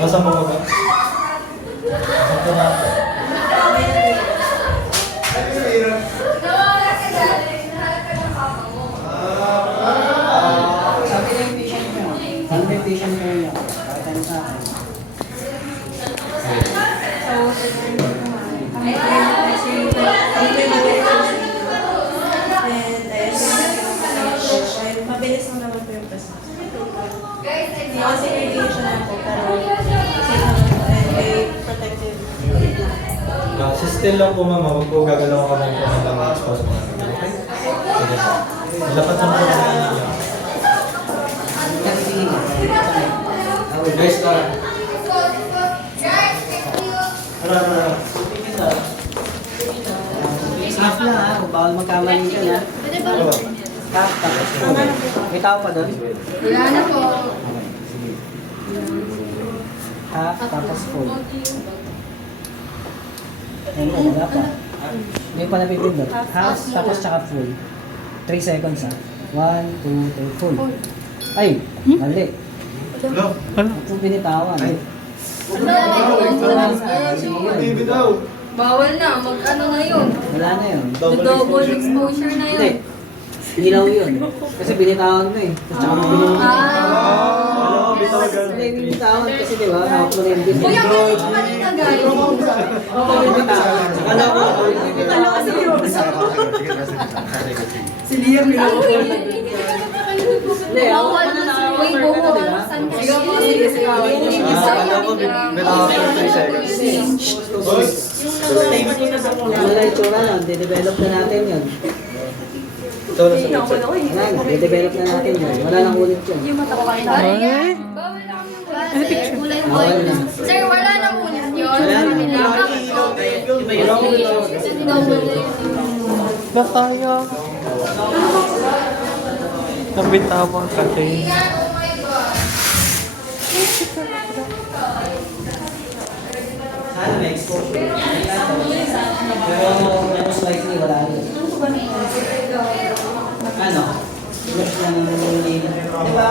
Nasaan mo ba? Ito na. Sabi ng patient nyo, sabi ng patient nyo yun, kahit ano sa akin. Mabilis lang naman po yung process. Kasi radiation lang po, pero safe naman po and may protective. Still lang po ma'am, huwag po gagalaw ka mong pumunta ma-expose mo. Okay? Sige po. Lapat lang po namin ninyo. Kasi tingin niya. Guys, Safe lang ha, kung bawal magkamali ka na. Stop, tapos full. May tao pa doon? Wala na po. Half, tapos full. Ayun, wala pa. May pa napipindot. Half, tapos tsaka full. 3 seconds ha. 1, 2, 3, full. Ay, mali. Ito binitawan. Baby daw. Bawal na. Mag-ano na yun. Wala na yun. Double exposure na Hindi. yun. Ilaw yun. Kasi binitawan mo eh. Tapos tsaka mo Ah. Hindi, binitawan kasi di ba? Hawak mo na yung business. Kuya, ganun ko kanina guys. Oo, binitawan. Akala ko, Ano kasi yun? Si Liam Ay, yun. hindi, hawak mo na na Uy, buho. Saan ka? Sige po, sige, sige. Wala yung tsura nun, de-develop na natin yun. Wala na, de-develop na natin yun. Wala nang ulit yun. Bawal na kami kulay white. Sir, wala na ulit yun. Nakaya. Nabitawan ka din. Sana may exposure. Pero most likely wala rin. Ano? Look lang di ba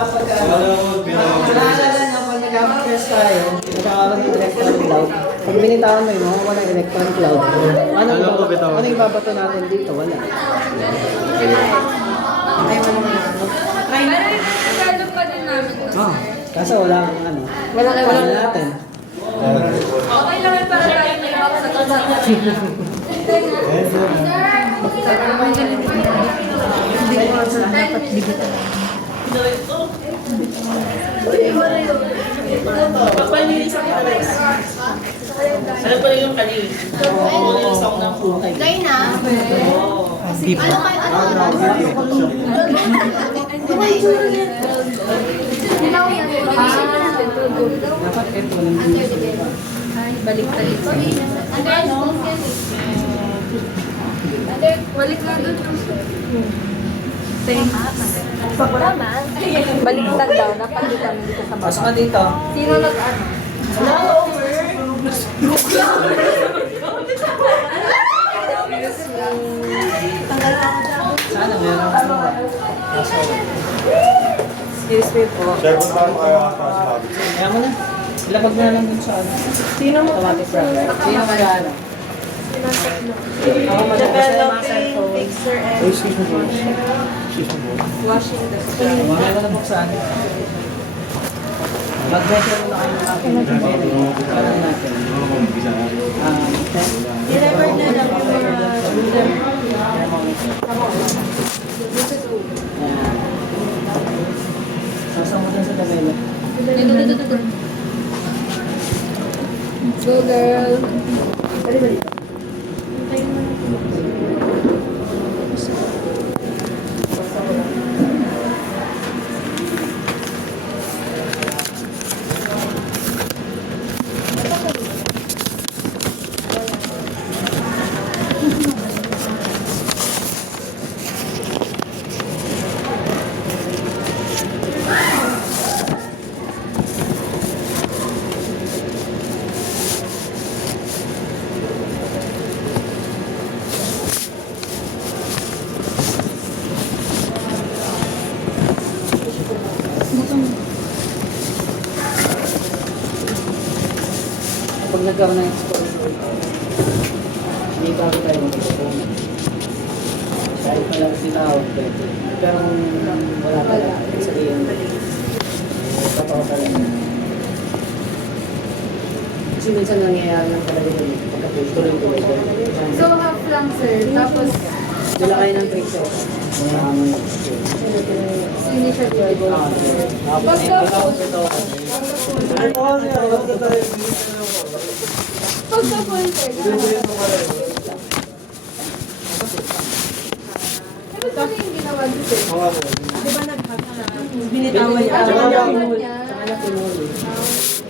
kapag naalala niyo pag nag-press tayo, nagkakaroon ng electron cloud. Pag binitawan mo yun, mawawala yung electron cloud. Ano yung babato natin dito? Wala. Pero i-develop pa din namin. Oh, kaso wala kang ano. Wala natin. Okay lang yun para tayo may hawak sa kasama. Papalilisan kita guys. Alam ko rin yung kanil. Papalilisan ko ng kulay. Gay na. Di pa. Dapat ito lang dito. Balik-balik. Balik na doon. Baliktad daw, napagod kami dito sa Pasok ka dito. Sino nag-ano? Sana meron ka mga. Excuse me po. Share mo tayo kaya para sa habit. Kaya mo na. Ilapag mo na lang dun sa ano. Sino mo? Automatic wrapper. Sino ka ano? Ako Developing fixer and washing the screen. Mamaya ko na buksan. Mag-measure muna kayo ng aking pwede. Para natin. I-record na lang yung mga Sasama mo dun sa develop. Go girl. pag nagkaroon ng exposure, hindi bago tayo mag-exposure. Kahit pala tinawag pwede. Pero kung wala talaga, sabihin, totoo talaga. Kasi minsan nangyayari lang talaga yun. Pagka-push, tuloy-tuloy. So, half lang, sir. Tapos, Dala kayo ng trick show. initial word. Pagka-full, sir. Ano ba yung ginawa niyo, sir? Di ba nag-hack siya? Binitawan niya. Tsaka Ano lang- naman niya?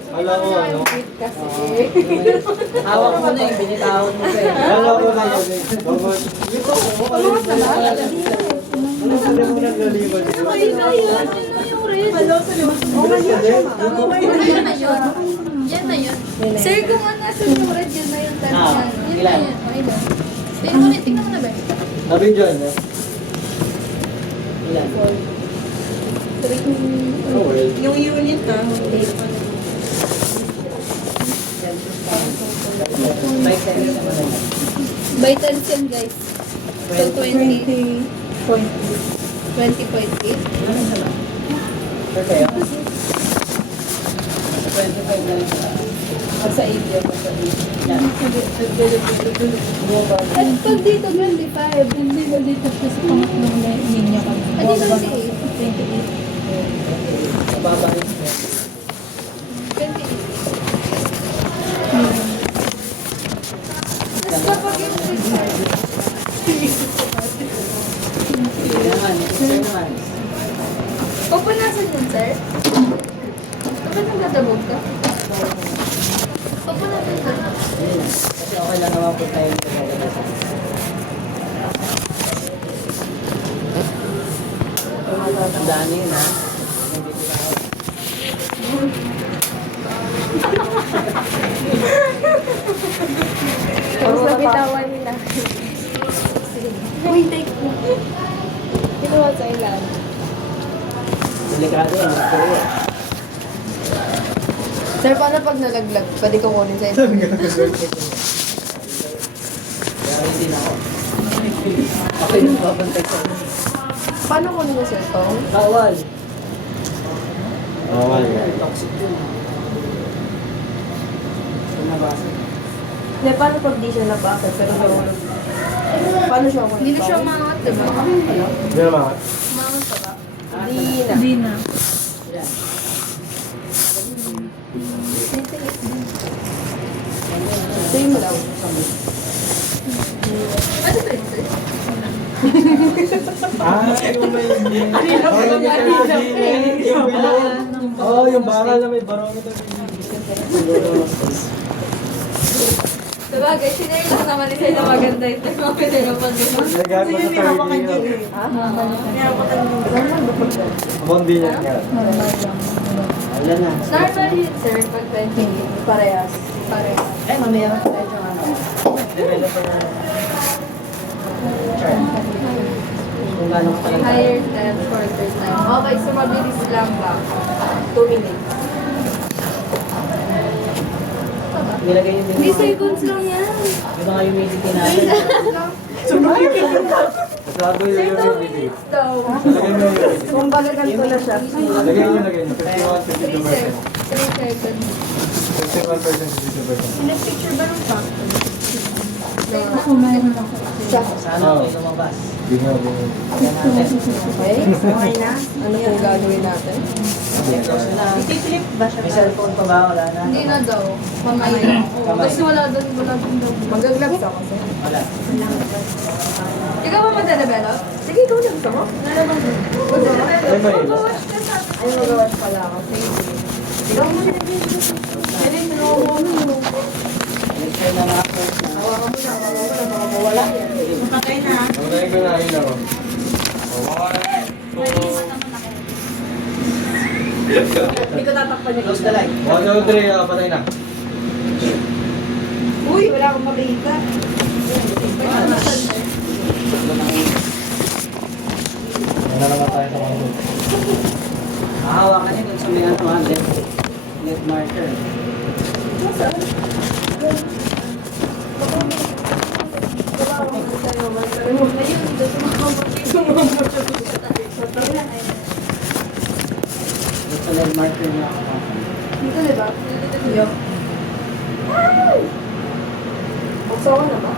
Alam ko ano. Kasi, Hawak mo na yung binitawan mo sa'yo. Alam ko na yun eh. Bakit? Ano sa mo naglaliwan? Hello, sa lima. yan na yun. Yan na yun. Sir, kung ang nasa yung red, yun na yung time Ah, yan. Yun na ilan? yun. Okay ba? Tingnan mo na ba? Nabing dyan eh. Ilan? Oh well. Yung unit na. Five seconds naman lang. By turns yan, guys. So, 20. 20.8. 20.8. Sure kayo? 25 na lang sila. Sa 8 yun. Sa 8. Yan. At pag dito, 25. Hindi ba dito sa pangatlong linya kami? At dito si 28. Mababa rin sila. 28. Tapos kapag yung 6 Sige naman. Sige naman. pupunasan yun, sir? Kapag nagdadabog ka? Pupunasan ka. Hindi na. Kasi okay lang naman po tayo sa gagawin. Tandaan niyo yun, ha? Yung bibitaw. Tapos nabitawan nila. Uy, take mo. Ginawa sa ilan. Delikado yan. Pero, Sir, paano pag nalaglag? Pwede ko kunin sa inyo. kaya hindi na ako. Ako yung papantay ko. Paano kunin mo, sir, to? Bawal. Bawal. Toxic yun. Kung nabasa. Hindi, paano pag di siya nabasa? Pero bawal. Paano siya kunin? Hindi na siya umangat, diba? Hindi naman. Umangat pa ba? Di na. Hindi na. Yan. Same lang. Ano ba yun, sir? Oh, yung bakal na may barometer. Sabagay, sinare lang naman ni sir na maganda yung thermometer ng pag-inom. Nagagawa sa target. Among din yan. Wala na. Normal yun, sir, pag 20. Parehas. Parehas. Eh, mamaya medyo ano. Developer na chart. Kung gano'n ka talaga. Higher time, shorter time. Okay, so mabilis lang ba? 2 minutes. Nilagay yung Hindi seconds lang yan. yung mga humidity natin. Sabi Sir, yung 2 humidity. minutes daw. Lagay mo yung humidity. Kung baga ganito na siya. Lagay nyo. 3 seconds. 3 seconds. 51%, 52%. Nag-picture ba ng factor? Sana may lumabas. Bingo. Kaya natin. Okay? Okay na? Ano pong gagawin natin? Close na. May cellphone pa ba? Wala na. Hindi na daw. Kamay. Kamay. Kasi wala doon daw. Mag-gloves ako, sir. Wala. Ikaw ba magde-develop? Sige, ikaw na gusto mo. Ano ba yun? Mag-wash ka sa atin. Ay, mag-wash pala ako. Ikaw mo na. Pwede, tinuha mo. Electro na mga po. Hawakan mo na, baka mawala. Patay na. Pagkain ko na yun ako. Hindi ko tatakpan yung Close the light. 1, 2, 3, patay na. Uy, wala akong mabihika. Ano naman tayo sa mga group? Hahawakan niya dun sa may ano ha. Left marker. Gusto na marker na ako. Dito, di ba? Yup. Buksa ko na ba?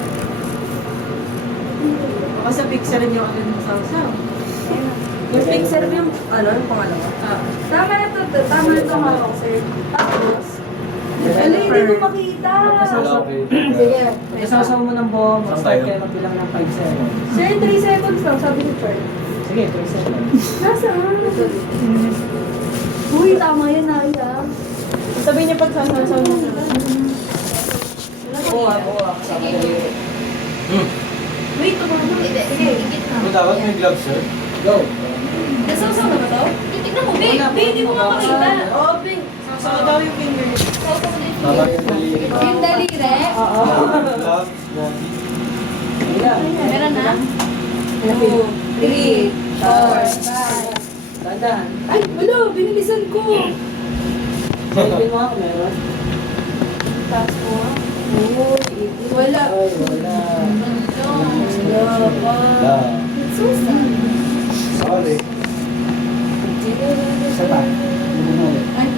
Baka sa picture niyo ako ng sausaw. Yung picture yung, ano, yung pangalawa? Tama na to, tama na to hawak, sir. Tapos, ala, hindi ko makita. Sige. May sausaw mo ng buo, mag-start kayo magbilang ng 5 seconds. Sir, 3 seconds lang, sabi ni Chard. Sige, 3 seconds. Nasaan? Uy, tama yan, Naya. Sabi niya pag sasasaw mo na. Buwa. Kasama ko yun. Wait, tumama. Hindi, higit na. Kung dapat may gloves, sir. Go! Nasasaw na ba daw? Tignan mo, babe. Babe, hindi ko nga makita. Oo, babe. Sausaw daw yung finger. Dapat yung daliri. Yung daliri. Oo. Gloves, body. Meron na? 2, 3, 4, 5. Tandaan. Ay, wala, binilisan ko. Sabi mo ako meron? Tapos mo. Wala. Ay, wala. Wala pa. It's so sad. Sorry. Isa pa. Ay.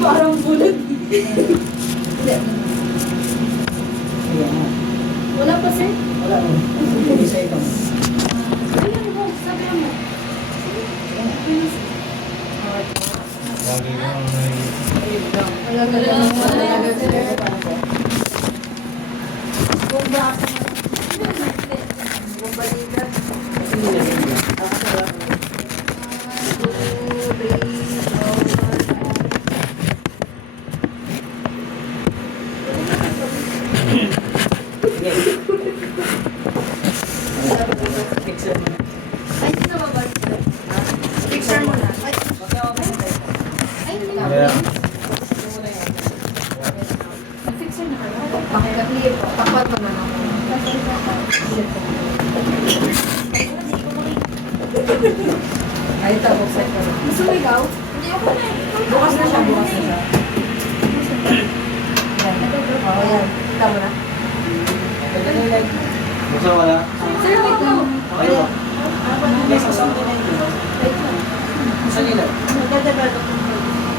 Parang bulat. Ayan na. Wala pa, sir. Wala mo. Isa ito. Ay, ano ba? Sabi mo. Lagi kang may... Wala, sir. Kung ba ako Kasi nilagay mo. Tapos wala mo. Sige. Picture mo na. Ay, sino ba ba? picture mo na. Ay, hindi na. Kaya, Picture na kayo. Pakilip. Tapat naman ako. Ay, ito. Buksan ko. Gusto mo ikaw? Hindi ako na. Bukas na siya. Bukas na siya. Oo, yan. Kita mo na. Pwede na like. buksan mo na. Sir, wait lang. Okay ba? May sausaw din na ito. Wait lang. Saan nila? Nagdedevelop ko.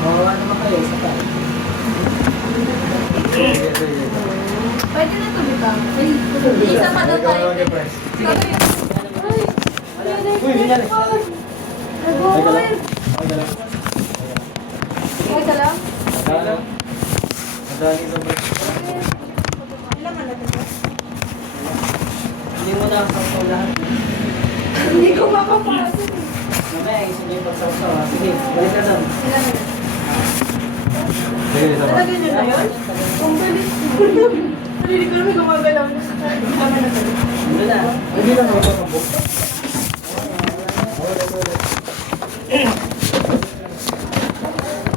Oo, ano naman kayo? Isa pa. Sige, sige. Pwede na ito, bitaw. Ay, Isa pa daw tayo. Mag-press. Sige. Ay, Uy, binyari. nag-over. Okay lang. Okay ka lang? Kala. Madali sa break. Ilan ka na ito? Hindi mo na ang sausaw lahat. Hindi ko makapasok. Mamaya, isa niyo yung pagsausaw ha. Sige, balik ka doon. Ilan na? Sige, isa pa. Talaga nyo na yun? Ang galit. Hindi ko naman gumagalaw na sa kanya. Tama na ito. Ano na? Hindi lang ako sa book.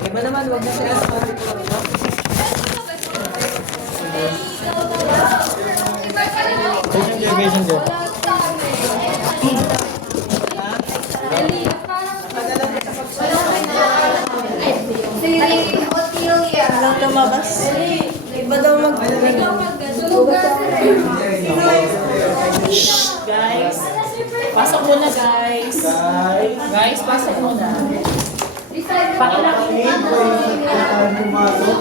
Iba naman, huwag na sila sa pati ko. Irrigation ko. Walang lumabas. Iba daw mag... Guys, pasok muna guys. Guys, pasok muna. Pumasok.